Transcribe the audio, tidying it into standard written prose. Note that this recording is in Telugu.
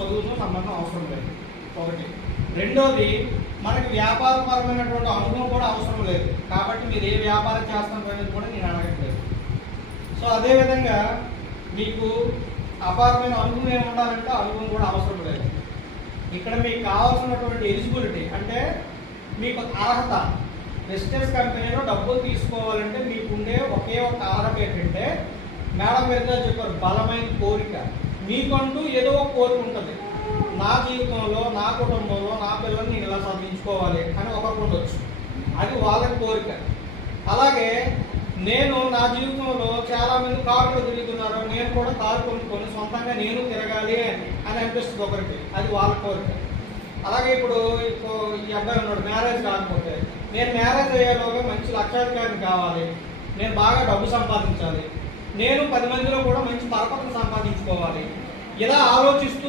చదువుతో సంబంధం అవసరం లేదు. ఒకటి. రెండోది, మనకి వ్యాపారపరమైనటువంటి అనుభవం కూడా అవసరం లేదు. కాబట్టి మీరు ఏ వ్యాపారం చేస్తాను అనేది కూడా నేను అడగట్లేదు. సో అదేవిధంగా మీకు అపారమైన అనుభవం ఏమి ఉండాలంటే అనుభవం కూడా అవసరం లేదు. ఇక్కడ మీకు కావాల్సినటువంటి ఎలిజిబిలిటీ అంటే మీకు అర్హత, ప్రెస్టేజ్ కంపెనీలో డబ్బులు తీసుకోవాలంటే మీకుండే ఒకే ఒక అర్హత ఏంటంటే, మేడం గారు చెప్పారు, బలమైన కోరిక. మీకంటూ ఏదో ఒక కోరిక ఉంటుంది. నా జీవితంలో, నా కుటుంబంలో, నా పిల్లల్ని నేను ఇలా సాధించుకోవాలి అని ఒకరికి ఉండొచ్చు. అది వాళ్ళ కోరిక. అలాగే నేను నా జీవితంలో చాలామంది కారులో తిరుగుతున్నారు, నేను కూడా కారు కొనుక్కొని సొంతంగా నేను తిరగాలి అని అనిపిస్తుంది ఒకరికి. అది వాళ్ళ కోరిక. అలాగే ఇప్పుడు ఈ అబ్బాయి ఉన్నాడు, మ్యారేజ్ కాకపోతే నేను మ్యారేజ్ అయ్యేలోగా మంచి లక్షాధికారిని కావాలి, నేను బాగా డబ్బు సంపాదించాలి, నేను 10 మందిలో కూడా మంచి పరపతిని సంపాదించుకోవాలి, ఇలా ఆలోచిస్తూ